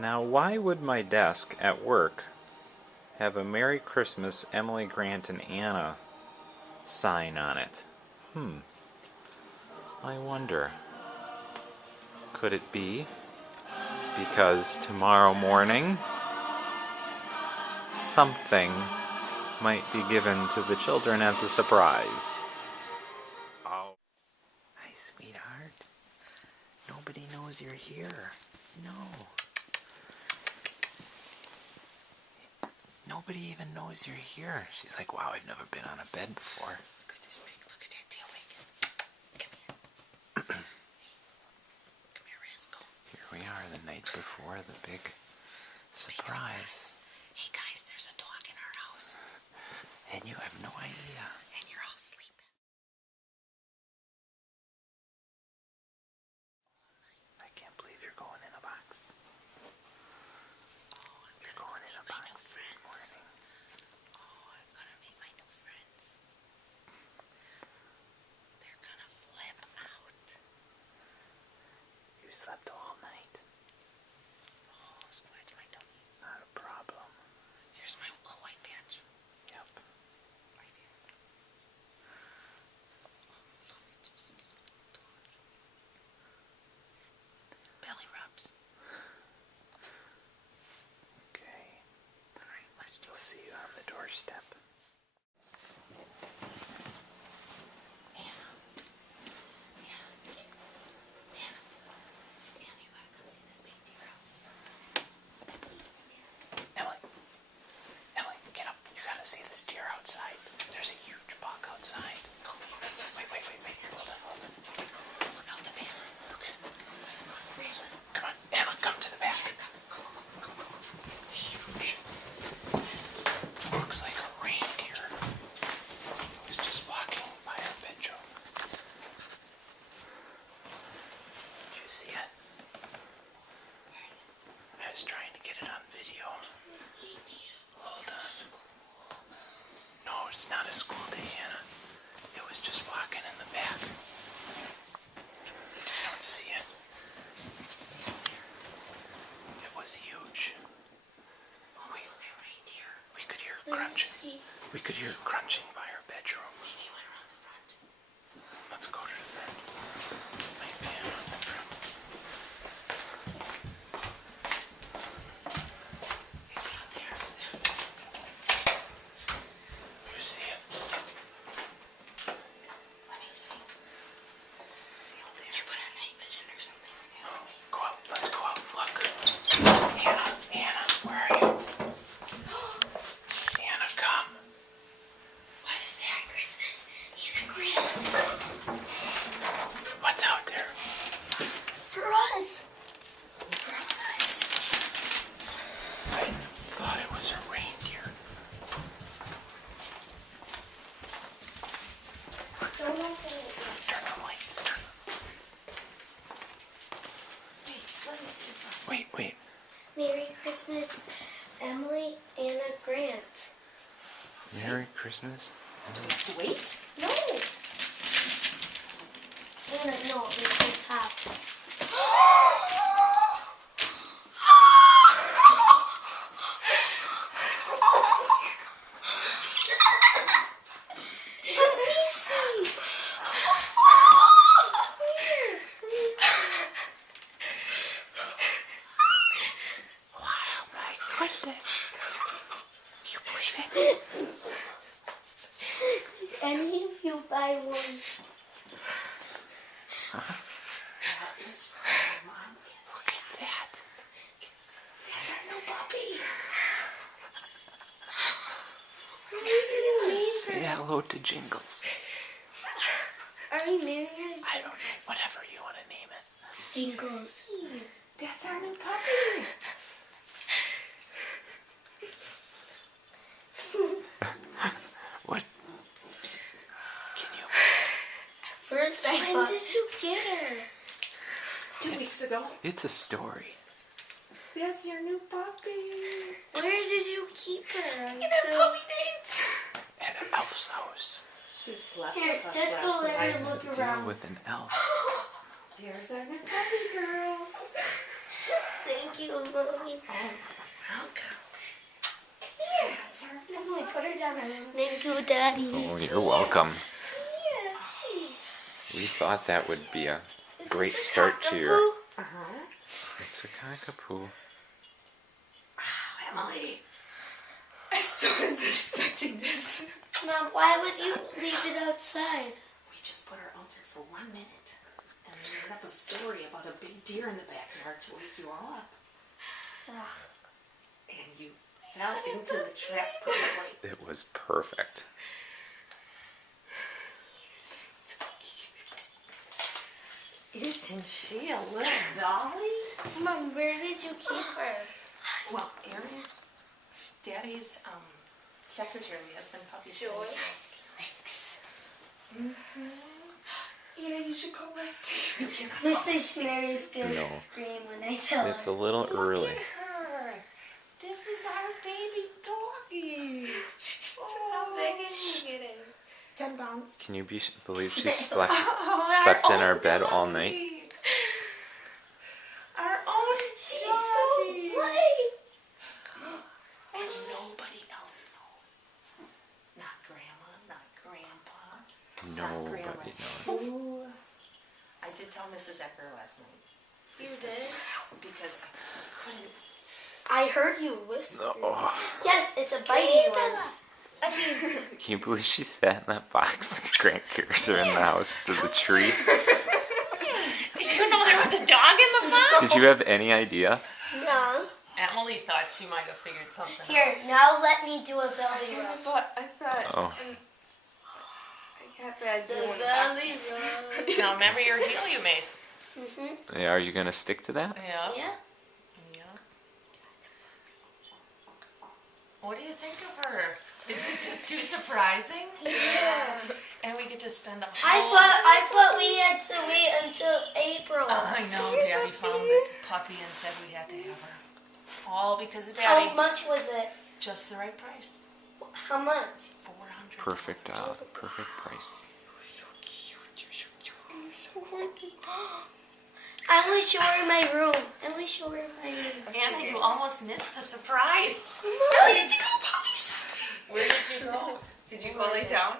Now, why would my desk at work have a Merry Christmas Emily, Grant, and Anna sign on it? I wonder. Could it be because tomorrow morning something might be given to the children as a surprise? Oh. Hi, sweetheart. Nobody knows you're here. No. Nobody even knows you're here. She's like, wow, I've never been on a bed before. Look at this pig. Look at that tail wig. Come here. Come here, rascal. Here we are the night before the big surprise. Hey guys, there's a dog in our house. And you have no idea. And you're all sleeping. I can't believe you're going in a box. Oh, you're going in a box this morning. Oh, I'm gonna meet my new friends. They're gonna flip out. You slept all night. Oh, scratch my tummy. Not a problem. Here's my little white patch. Yep. Right here. Oh, look at this little dog. Belly rubs. Okay. Alright, let's do it. We'll see you on the doorstep. See this deer outside. There's a huge buck outside. Wait. Hold on. Look out the back. Okay. Come on, Emma, come to the back. It's huge. It looks like a reindeer. It was just walking by our bedroom. Did you see it? I was trying to get it on video. Hold on. No, it's not a school day, Anna. It was just walking in the back. I don't see it. It was huge. Almost like a reindeer. We could hear it crunching. We could hear it crunching by our bedroom. Maybe it went around the front. Let's go to the front. Might be on the front. Is he out there? You see it? Let me see. Is he out there? Did you put on night vision or something? Go out. Let's go out. Look. Anna, where are you? Anna, come. What is that? Christmas? Anna Grant. What's out there? For us. For us. I thought it was a reindeer. Don't open it. Turn the lights. Wait, let me see the front. Wait. Merry Christmas, Emily, Anna Grant. Merry Christmas. Do we have to wait? No! Anna, no, it's the top. Goodness. You believe it? Any of you buy one? That is for Mom. Look at that. That's our new puppy. Say hello to Jingles. Are we naming her I don't know. Whatever you want to name it. Jingles? That's our new puppy. What? Can you? First, when did you get her? 2 weeks ago. It's a story. That's your new puppy. Where did you keep her? In our puppy dates. At an elf's house. She slept Here, with us just go last let her night. look Deal around. with an elf. There's our new puppy girl. Thank you, Mommy. Welcome. Emily, put her down. Thank you, Daddy. Oh, you're welcome. Here. We thought that would be a Is great this a start to your... cockapoo? Uh-huh. It's a cockapoo. Wow, Emily. I so wasn't expecting this. Mom, why would you leave it outside? We just put her out there for 1 minute. And we made up a story about a big deer in the backyard to wake you all up. And you fell into the trap perfectly. It was perfect. Isn't she a little dolly? Mom, where did you keep her? Well, Aaron's daddy's secretary has been puppy sitting Joy? for us. You know, you should call my You cannot Mrs. Schneer's gonna No. scream when I tell her. It's a little early. Look at her. This is our baby doggy. How big is she getting? 10 pounds. Can you believe she slept in our bed all night? Our own She's doggy. so light. And nobody else knows. Not Grandma, not Grandpa, not Nobody Grandma knows. Sue. I did tell Mrs. Ecker last night You did? because I couldn't. I heard you whisper. Oh. Yes, it's a biting one. I mean, Can you believe she sat in that box like Grant carries her in the house to the tree? Did you know there was a dog in the box? Did you have any idea? no. Emily thought she might have figured something out. Here, now let me do a belly rub. I thought Oh. I got that The belly rub. Now remember your deal you made. Mm-hmm. Yeah, are you gonna stick to that? Yeah. Yeah. Yeah. What do you think of her? Is it just too surprising? Yeah. And we get to spend a I whole... thought we had to wait until April. I know, Daddy found this puppy and said we had to have her. It's all because of Daddy. How much was it? Just the right price. How much? $400. Perfect price. I want to show her my room. I want to show her my room. Anna, you almost missed the surprise. Ellie, let's go puppy shopping. Where did you go? Did you go lay down?